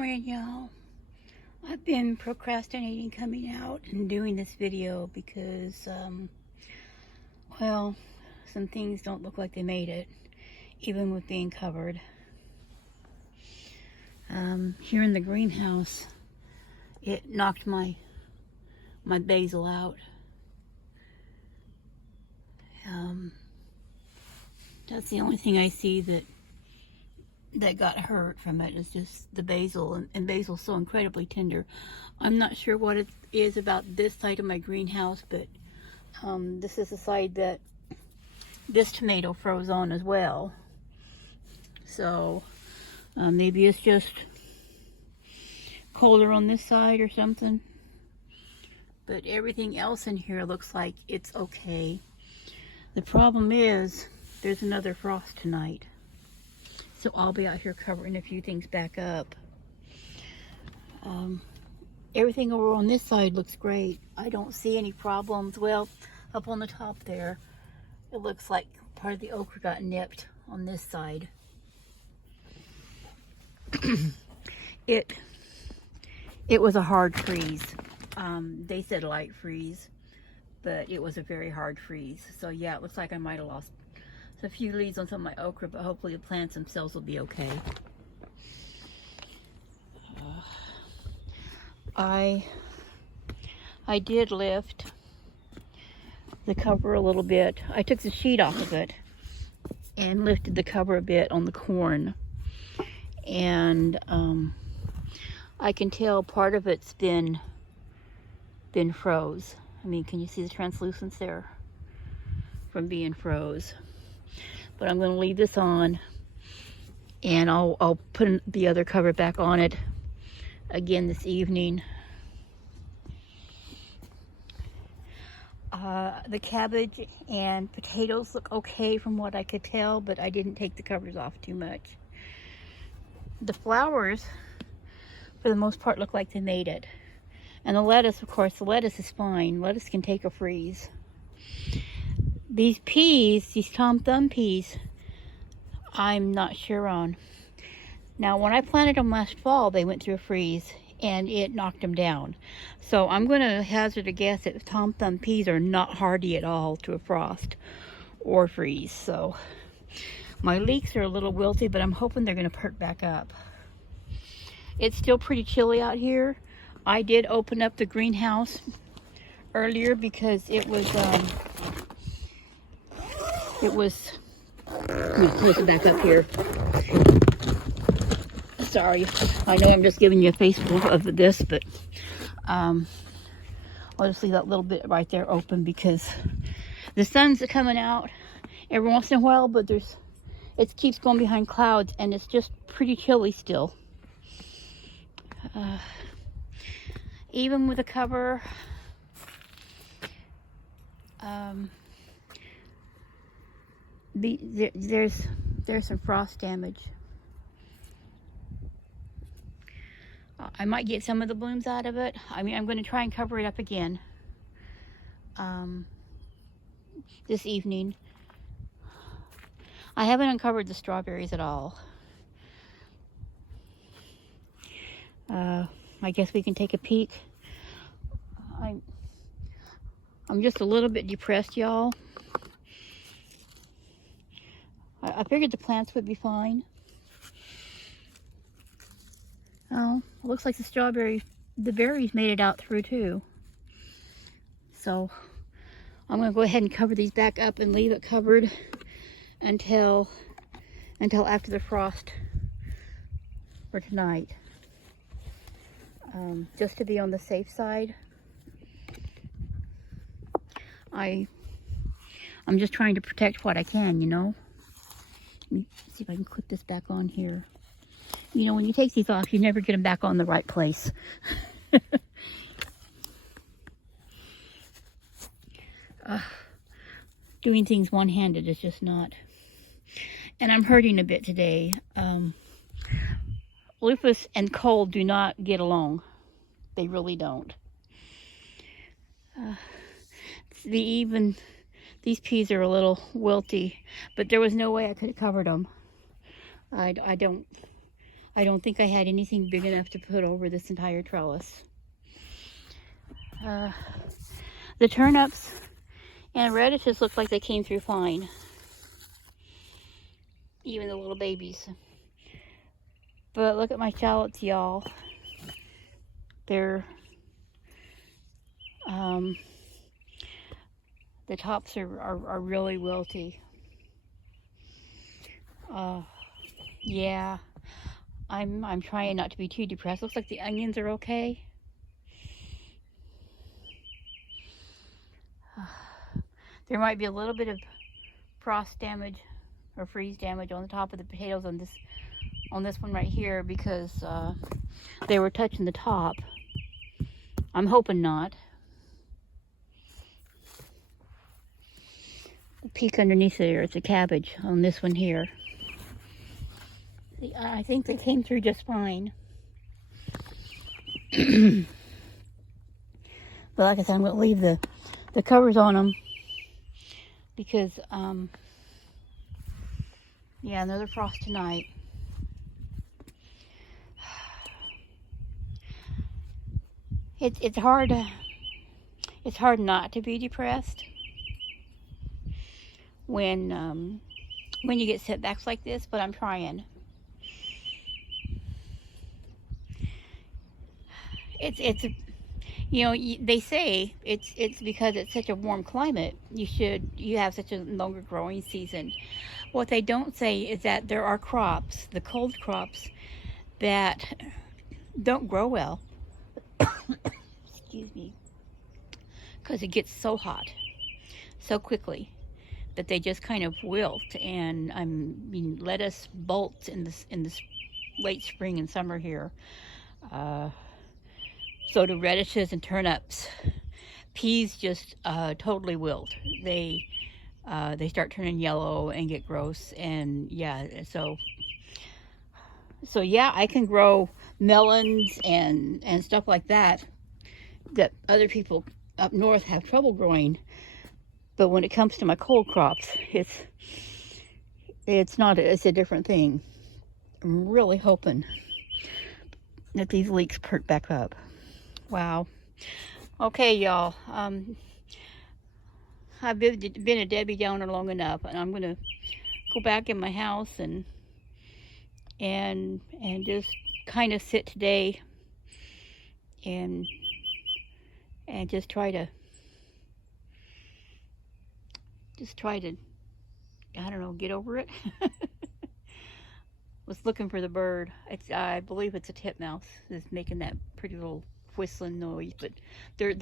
morning, y'all. I've been procrastinating coming out and doing this video because, well, some things don't look like they made it, even with being covered. Here in the greenhouse, it knocked my basil out. That's the only thing I see that got hurt from it, is just the basil, and basil's so incredibly tender. I'm not sure what it is about this side of my greenhouse, but this is the side that this tomato froze on as well. So maybe it's just colder on this side or something, but everything else in here looks like it's okay. The problem is there's another frost tonight, so I'll be out here covering a few things back up. Everything over on this side looks great. I don't see any problems. Well, up on the top there, it looks like part of the okra got nipped on this side. It was a hard freeze. They said light freeze, but it was a very hard freeze. So yeah, it looks like I might have lost a few leaves on some of my okra, but hopefully the plants themselves will be okay. I did lift the cover a little bit. I took the sheet off of it and lifted the cover a bit on the corn, and I can tell part of it's been froze. I mean, can you see the translucence there from being froze? But I'm going to leave this on, and I'll put the other cover back on it again this evening. The cabbage and potatoes look okay from what I could tell, but I didn't take the covers off too much. The flowers, for the most part, look like they made it. And the lettuce, of course, the lettuce is fine. Lettuce can take a freeze. These peas, these Tom Thumb peas, I'm not sure on. Now, when I planted them last fall, they went through a freeze and it knocked them down. So I'm going to hazard a guess that Tom Thumb peas are not hardy at all to a frost or freeze. So my leeks are a little wilty, but I'm hoping they're going to perk back up. It's still pretty chilly out here. I did open up the greenhouse earlier because it was let me close it back up here. Sorry, I know I'm just giving you a face full of this, but I'll just leave that little bit right there open because the sun's coming out every once in a while, but it keeps going behind clouds, and it's just pretty chilly still. Even with a cover, there's some frost damage. I might get some of the blooms out of it. I mean, I'm going to try and cover it up again this evening. I haven't uncovered the strawberries at all. I guess we can take a peek. I'm just a little bit depressed, y'all. I figured the plants would be fine. Oh, it looks like the berries made it out through too. So I'm going to go ahead and cover these back up and leave it covered until after the frost for tonight. Just to be on the safe side. I'm just trying to protect what I can, you know. Let me see if I can clip this back on here. You know, when you take these off, you never get them back on the right place. Doing things one-handed is just not. And I'm hurting a bit today. Lupus and cold do not get along. They really don't. These peas are a little wilty, but there was no way I could have covered them. I I don't think I had anything big enough to put over this entire trellis. The turnips and radishes look like they came through fine. Even the little babies. But look at my shallots, y'all. They're, the tops are really wilty. Yeah, I'm trying not to be too depressed. Looks like the onions are okay. There might be a little bit of frost damage or freeze damage on the top of the potatoes on this one right here because they were touching the top. I'm hoping not. Peek underneath there, it's a cabbage on this one here. I think they came through just fine. But like I said, I'm going to leave the covers on them because, yeah, another frost tonight. It's hard not to be depressed when you get setbacks like this, but I'm trying. It's you know, they say it's because it's such a warm climate, you have such a longer growing season. What they don't say is that there are crops, the cold crops, that don't grow well. Excuse me. Because it gets so hot so quickly that they just kind of wilt. And I mean, lettuce bolts in this late spring and summer here. So do radishes and turnips. Peas just totally wilt. They start turning yellow and get gross. And yeah, so yeah, I can grow melons and stuff like that other people up north have trouble growing. But when it comes to my cold crops, it's a different thing. I'm really hoping that these leeks perk back up. Wow. Okay, y'all. I've been a Debbie Downer long enough, and I'm gonna go back in my house and just kind of sit today and just try to I don't know, get over it. Was looking for the bird. I believe it's a titmouse that's making that pretty little whistling noise, but they're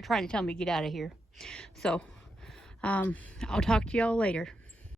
trying to tell me to get out of here. So I'll talk to y'all later.